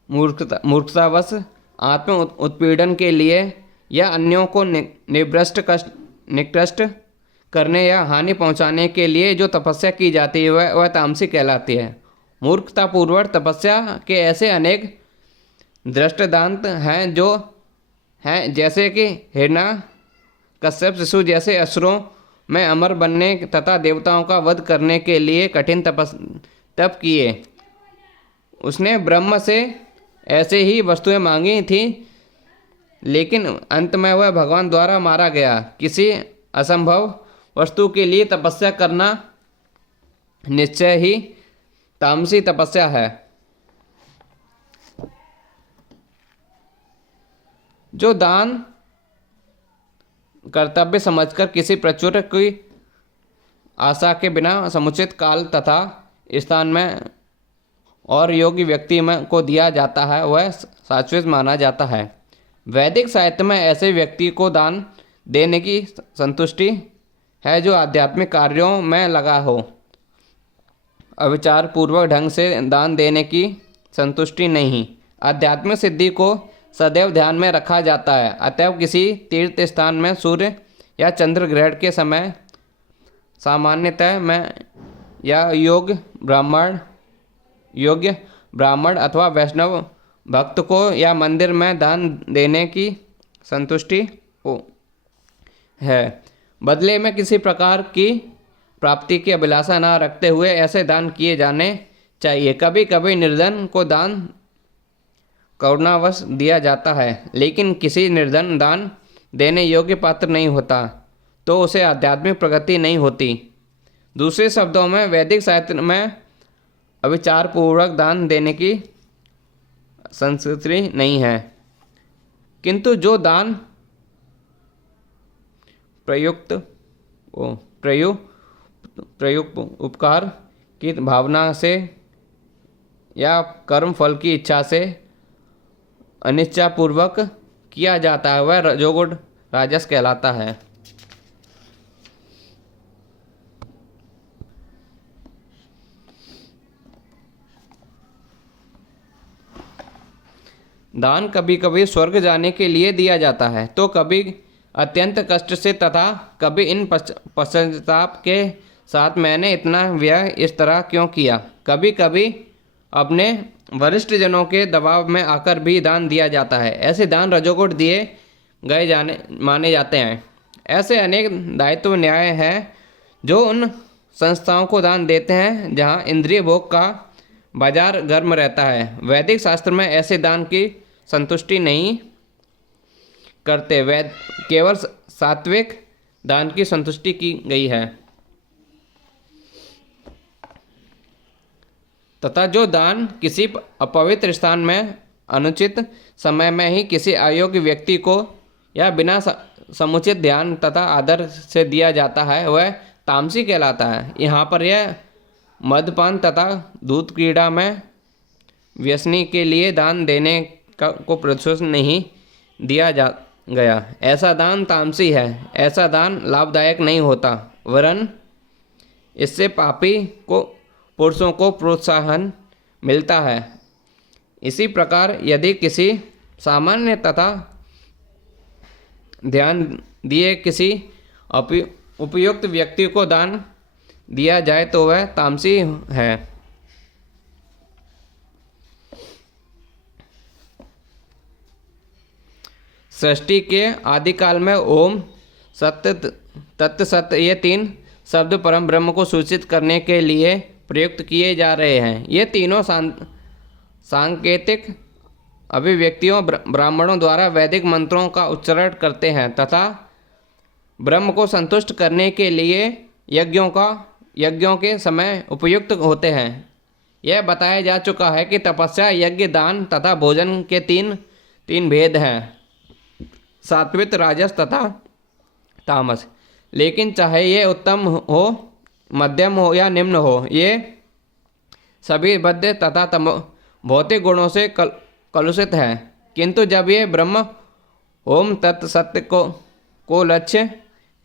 मूर्खतावश आत्म उत्पीड़न के लिए या अन्यों को निकृष्ट करने या हानि पहुंचाने के लिए जो तपस्या की जाती है वह तामसी कहलाती है। मूर्खतापूर्वक तपस्या के ऐसे अनेक दृष्टांत हैं जैसे कि हिरणा कश्यप शिशु जैसे असुरों में अमर बनने तथा देवताओं का वध करने के लिए कठिन तप किए। उसने ब्रह्म से ऐसे ही वस्तुएं मांगी थी, लेकिन अंत में वह भगवान द्वारा मारा गया। किसी असंभव वस्तु के लिए तपस्या करना निश्चय ही तामसी तपस्या है। जो दान कर्तव्य समझकर किसी प्रचुर की आशा के बिना समुचित काल तथा स्थान में और योग्य व्यक्ति में को दिया जाता है, वह शाश्वत माना जाता है। वैदिक साहित्य में ऐसे व्यक्ति को दान देने की संतुष्टि है जो आध्यात्मिक कार्यों में लगा हो। अविचार पूर्वक ढंग से दान देने की संतुष्टि नहीं। आध्यात्मिक सिद्धि को सदैव ध्यान में रखा जाता है। अतएव किसी तीर्थ स्थान में सूर्य या चंद्र ग्रहण के समय सामान्यतः में या योग्य ब्राह्मण अथवा वैष्णव भक्त को या मंदिर में दान देने की संतुष्टि है। बदले में किसी प्रकार की प्राप्ति की अभिलाषा न रखते हुए ऐसे दान किए जाने चाहिए। कभी कभी निर्धन को दान करुणावश दिया जाता है, लेकिन किसी निर्धन दान देने योग्य पात्र नहीं होता तो उसे आध्यात्मिक प्रगति नहीं होती। दूसरे शब्दों में वैदिक साहित्य में अविचार पूर्वक दान देने की संस्कृति नहीं है, किंतु जो दान प्रयुक्त प्रयुक्त उपकार की भावना से या कर्म फल की इच्छा से अनिच्छापूर्वक किया जाता है, वह रजोगुण राजस कहलाता है। दान कभी कभी स्वर्ग जाने के लिए दिया जाता है, तो कभी अत्यंत कष्ट से तथा कभी इन पश्चाताप के साथ मैंने इतना व्यय इस तरह क्यों किया। कभी कभी अपने वरिष्ठ जनों के दबाव में आकर भी दान दिया जाता है। ऐसे दान रजोगुण दिए गए माने जाते हैं। ऐसे अनेक दायित्व न्याय हैं जो उन संस्थाओं को दान देते हैं जहां इंद्रिय भोग का बाजार गर्म रहता है। वैदिक शास्त्र में ऐसे दान की संतुष्टि नहीं करते, केवल सात्विक दान की संतुष्टि की गई है। तथा जो दान किसी अपवित्र स्थान में अनुचित समय में ही किसी अयोग्य व्यक्ति को या बिना समुचित ध्यान तथा आदर से दिया जाता है, वह तामसी कहलाता है। यहाँ पर यह मद्यपान तथा दूध क्रीड़ा में व्यसनी के लिए दान देने को प्रोत्साहन नहीं दिया गया। ऐसा दान तामसी है। ऐसा दान लाभदायक नहीं होता, वरन इससे पापी को पुरुषों को प्रोत्साहन मिलता है। इसी प्रकार यदि किसी सामान्य तथा ध्यान दिए किसी उपयुक्त व्यक्ति को दान दिया जाए तो वह तामसी है। सृष्टि के आदिकाल में ओम, सत्य, तत्, सत्य ये तीन शब्द परम ब्रह्म को सूचित करने के लिए प्रयुक्त किए जा रहे हैं। ये तीनों सांकेतिक अभिव्यक्तियों ब्राह्मणों द्वारा वैदिक मंत्रों का उच्चारण करते हैं तथा ब्रह्म को संतुष्ट करने के लिए यज्ञों के समय उपयुक्त होते हैं। यह बताया जा चुका है कि तपस्या, यज्ञ, दान तथा भोजन के तीन भेद हैं, सात्विक, राजस तथा तामस। लेकिन चाहे ये उत्तम हो, मध्यम हो या निम्न हो, ये सभी बद्ध तथा भौतिक गुणों से कलुषित है। किंतु जब ये ब्रह्म ओम तत् सत्य को लक्ष्य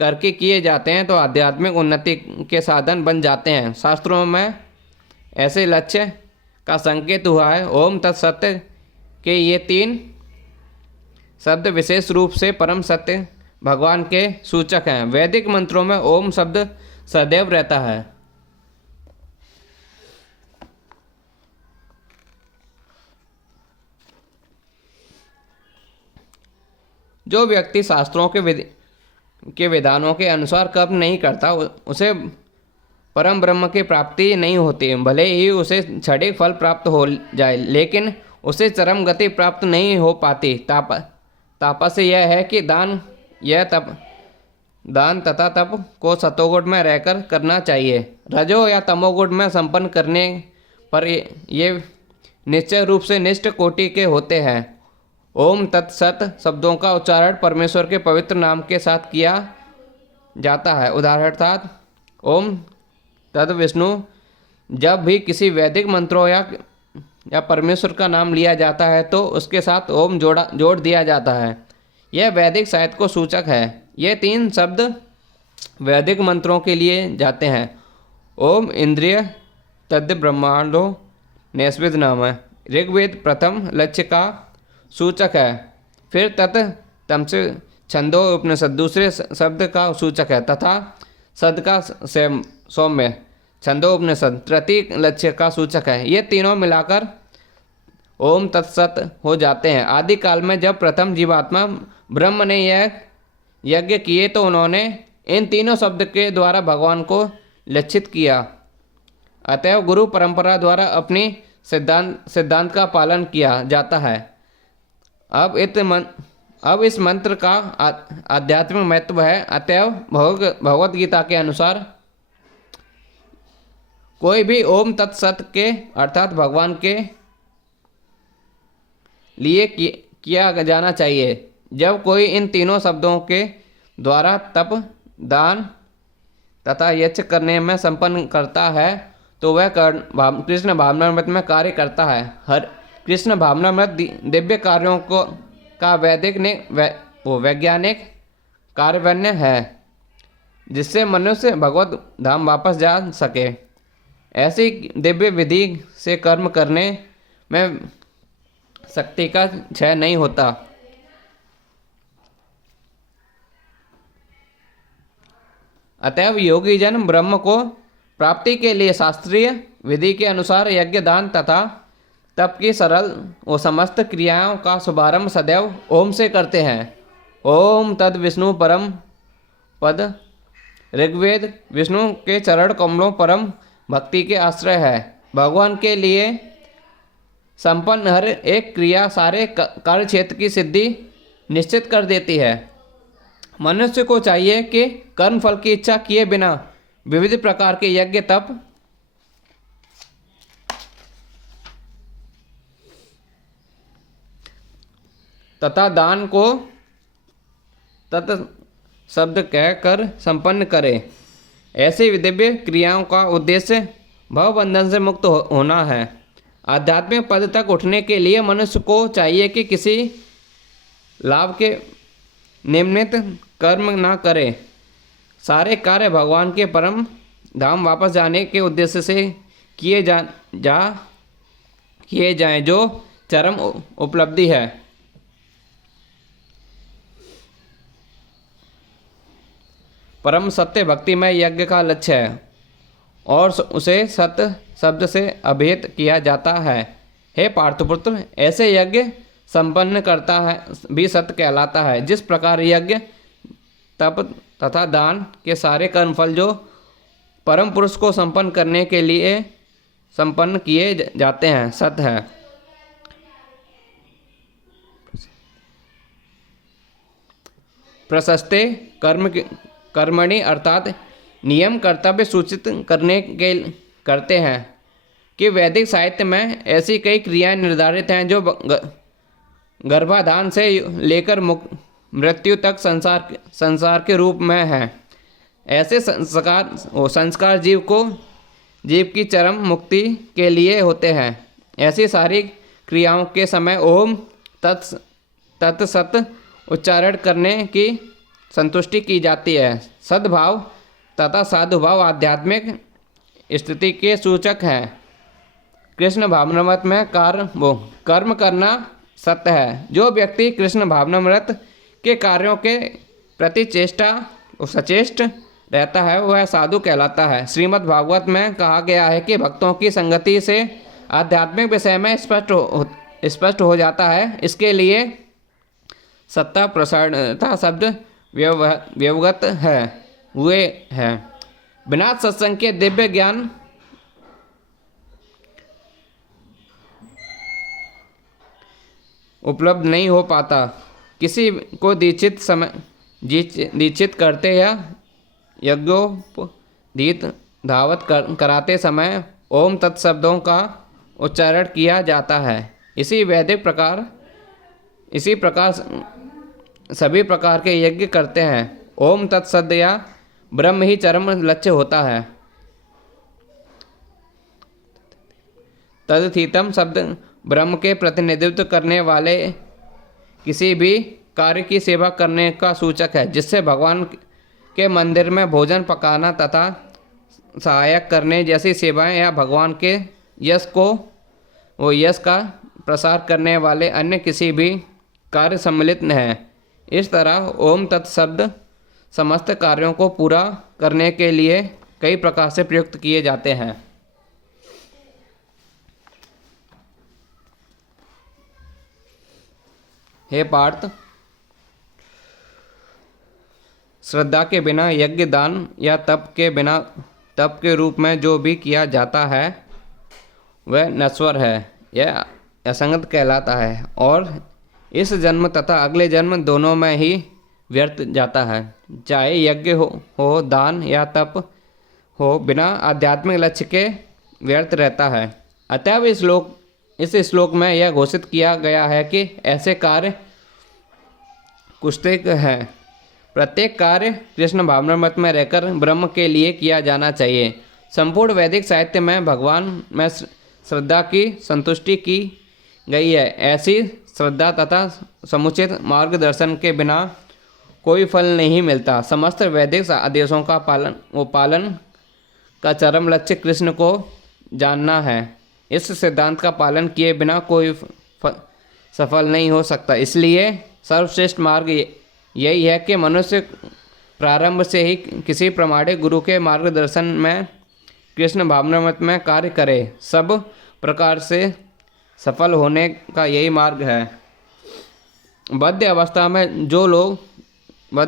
करके किए जाते हैं तो आध्यात्मिक उन्नति के साधन बन जाते हैं। शास्त्रों में ऐसे लक्ष्य का संकेत हुआ है। ओम तत् सत्य के ये तीन शब्द विशेष रूप से परम सत्य भगवान के सूचक हैं। वैदिक मंत्रों में ओम शब्द सदैव रहता है। जो व्यक्ति शास्त्रों के विधानों के अनुसार कर्म नहीं करता, उसे परम ब्रह्म की प्राप्ति नहीं होती। भले ही उसे क्षणिक फल प्राप्त हो जाए, लेकिन उसे चरम गति प्राप्त नहीं हो पाती। तापस्य यह है कि दान तथा तप को सतोगुण में रहकर करना चाहिए। रजो या तमोगुण में संपन्न करने पर ये निश्चय रूप से निष्ठ कोटि के होते हैं। ओम तत्सत शब्दों का उच्चारण परमेश्वर के पवित्र नाम के साथ किया जाता है। उदाहरणार्थ ओम तद विष्णु। जब भी किसी वैदिक मंत्रों या परमेश्वर का नाम लिया जाता है तो उसके साथ ओम जोड़ दिया जाता है। यह वैदिक साहित्य को सूचक है। ये तीन शब्द वैदिक मंत्रों के लिए जाते हैं। ओम इंद्रिय तद ब्रह्मांडो नैस्विद नाम है। ऋग्वेद प्रथम लक्ष्य का सूचक है। फिर तत् तमसे छंदो उपनिषद दूसरे शब्द का सूचक है तथा सद का सौम्य छंदो उपनिषद तृतीय लक्ष्य का सूचक है। ये तीनों मिलाकर ओम तत्सत हो जाते हैं। आदि काल में जब प्रथम जीवात्मा ब्रह्म ने यह यज्ञ किए तो उन्होंने इन तीनों शब्द के द्वारा भगवान को लक्षित किया। अतएव गुरु परंपरा द्वारा अपनी सिद्धांत का पालन किया जाता है। अब इस मंत्र का आध्यात्मिक महत्व है। अतएव भगवत गीता के अनुसार कोई भी ओम तत्सत के अर्थात भगवान के लिए किया जाना चाहिए। जब कोई इन तीनों शब्दों के द्वारा तप, दान, तथा यज्ञ करने में संपन्न करता है तो वह कृष्ण भावनामृत में कार्य करता है। हर कृष्ण भावनामृत दिव्य कार्यों को का वैदिक ने वैज्ञानिक कार्यान्वयन है जिससे मनुष्य भगवत धाम वापस जा सके। ऐसी दिव्य विधि से कर्म करने में शक्ति का क्षय नहीं होता। अतएव योगी जन ब्रह्म को प्राप्ति के लिए शास्त्रीय विधि के अनुसार यज्ञ दान तथा तप की सरल और समस्त क्रियाओं का शुभारंभ सदैव ओम से करते हैं। ओम तद विष्णु परम पद ऋग्वेद विष्णु के चरण कमलों परम भक्ति के आश्रय है। भगवान के लिए संपन्न हर एक क्रिया सारे कार्य क्षेत्र की सिद्धि निश्चित कर देती है। मनुष्य को चाहिए कि कर्म फल की इच्छा किए बिना विविध प्रकार के यज्ञ तप तथा दान को तत् शब्द कहकर संपन्न करे। ऐसी दिव्य क्रियाओं का उद्देश्य भवबंधन से मुक्त होना है। आध्यात्मिक पद तक उठने के लिए मनुष्य को चाहिए कि किसी लाभ के निम्नित कर्म न करे। सारे कार्य भगवान के परम धाम वापस जाने के उद्देश्य से किए जाएं जो चरम उपलब्धि है। परम सत्य भक्ति में यज्ञ का लक्ष्य है और उसे सत्य शब्द से अभिहित किया जाता है। हे पार्थपुत्र, ऐसे यज्ञ संपन्न करता है भी सत्य कहलाता है। जिस प्रकार यज्ञ तप तथा दान के सारे कर्मफल जो परम पुरुष को संपन्न करने के लिए संपन्न किए जाते हैं सत्य है। प्रशस्ते कर्मणि अर्थात नियम कर्तव्य सूचित करते हैं कि वैदिक साहित्य में ऐसी कई क्रियाएं निर्धारित हैं जो गर्भाधान से लेकर मृत्यु तक संसार के रूप में हैं। ऐसे संस्कार जीव की चरम मुक्ति के लिए होते हैं। ऐसी सारी क्रियाओं के समय ओम तत्सत उच्चारण करने की संतुष्टि की जाती है। सद्भाव तथा साधुभाव आध्यात्मिक स्थिति के सूचक हैं। कृष्ण भावनामृत में कर्म करना सत्य है। जो व्यक्ति कृष्ण भावनामृत के कार्यों के प्रति सचेष्ट रहता है वह साधु कहलाता है। श्रीमद् भागवत में कहा गया है कि भक्तों की संगति से आध्यात्मिक विषय में स्पष्ट हो जाता है। इसके लिए सत्ता प्रसारणता शब्द व्यवगत हुए हैं। बिना सत्संग के दिव्य ज्ञान उपलब्ध नहीं हो पाता। किसी को दीक्षित करते या यज्ञोपवीत धावत कराते समय ओम तत्शब्दों का उच्चारण किया जाता है। इसी प्रकार सभी प्रकार के यज्ञ करते हैं। ओम तत्सद या ब्रह्म ही चरम लक्ष्य होता है। तदथीतम शब्द ब्रह्म के प्रतिनिधित्व करने वाले किसी भी कार्य की सेवा करने का सूचक है, जिससे भगवान के मंदिर में भोजन पकाना तथा सहायक करने जैसी सेवाएं या भगवान के यश का प्रसार करने वाले अन्य किसी भी कार्य सम्मिलित हैं। इस तरह ओम तत्शब्द समस्त कार्यों को पूरा करने के लिए कई प्रकार से प्रयुक्त किए जाते हैं। हे पार्थ, श्रद्धा के बिना यज्ञ दान या तप के रूप में जो भी किया जाता है वह नश्वर है, यह असंगत कहलाता है और इस जन्म तथा अगले जन्म दोनों में ही व्यर्थ जाता है। चाहे यज्ञ हो दान या तप हो, बिना आध्यात्मिक लक्ष्य के व्यर्थ रहता है। अतएव इस श्लोक में यह घोषित किया गया है कि ऐसे कार्य कुष्ठिक हैं, प्रत्येक कार्य कृष्ण भावनामृत में रहकर ब्रह्म के लिए किया जाना चाहिए। संपूर्ण वैदिक साहित्य में भगवान में श्रद्धा की संतुष्टि की गई है। ऐसी श्रद्धा तथा समुचित मार्गदर्शन के बिना कोई फल नहीं मिलता। समस्त वैदिक आदेशों का पालन का चरम लक्ष्य कृष्ण को जानना है। इस सिद्धांत का पालन किए बिना कोई सफल नहीं हो सकता। इसलिए सर्वश्रेष्ठ मार्ग यही है कि मनुष्य प्रारंभ से ही किसी प्रामाणिक गुरु के मार्गदर्शन में कृष्ण भावनामृत में कार्य करे। सब प्रकार से सफल होने का यही मार्ग है। बद्ध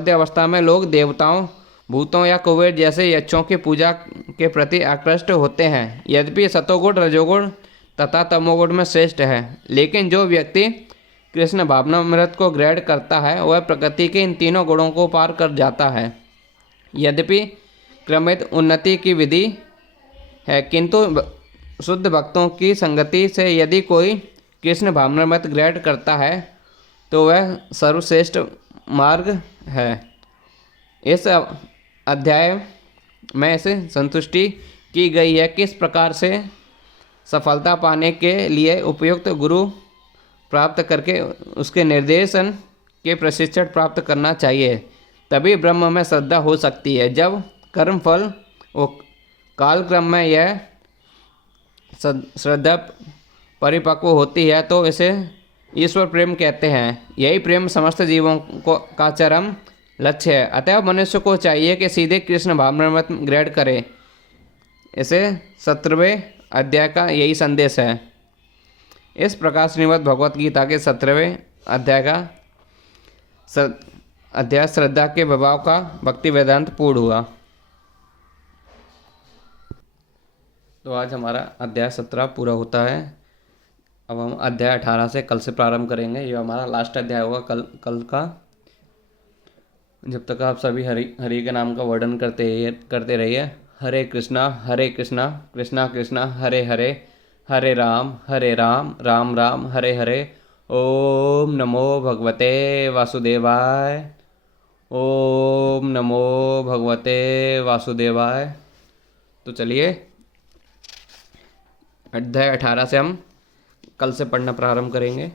अवस्था में लोग देवताओं, भूतों या कुबेर जैसे यक्षों की पूजा के प्रति आकृष्ट होते हैं। यद्यपि सतोगुण, रजोगुण तथा तमोगुण में श्रेष्ठ है, लेकिन जो व्यक्ति कृष्ण भावनामृत को ग्रहण करता है वह प्रकृति के इन तीनों गुणों को पार कर जाता है। यद्यपि क्रमित उन्नति की विधि है, किंतु शुद्ध भक्तों की संगति से यदि कोई कृष्ण भावनामृत ग्रहण करता है तो वह सर्वश्रेष्ठ मार्ग है। इस अध्याय में इसे संतुष्टि की गई है किस प्रकार से सफलता पाने के लिए उपयुक्त गुरु प्राप्त करके उसके निर्देशन के प्रशिक्षण प्राप्त करना चाहिए, तभी ब्रह्म में श्रद्धा हो सकती है। जब कर्म फल और कालक्रम में यह श्रद्धा परिपक्व होती है तो इसे ईश्वर प्रेम कहते हैं। यही प्रेम समस्त जीवों का चरम लक्ष्य है। अतः मनुष्य को चाहिए कि सीधे कृष्ण भावनामृत ग्रहण करे। इसे 17वें अध्याय का यही संदेश है। इस प्रकार श्रीमद् भगवत गीता के 17वें अध्याय का अध्याय श्रद्धा के प्रभाव का भक्ति वेदांत पूर्ण हुआ। तो आज हमारा अध्याय 17 पूरा होता है। अब हम अध्याय 18 से कल से प्रारंभ करेंगे। ये हमारा लास्ट अध्याय होगा कल का। जब तक आप सभी हरि के नाम का वर्णन करते रहिए। हरे कृष्णा कृष्णा कृष्णा हरे हरे, हरे राम राम राम हरे हरे। ओम नमो भगवते वासुदेवाय। ओम नमो भगवते वासुदेवाय। तो चलिए अध्याय 18 से हम कल से पढ़ना प्रारंभ करेंगे।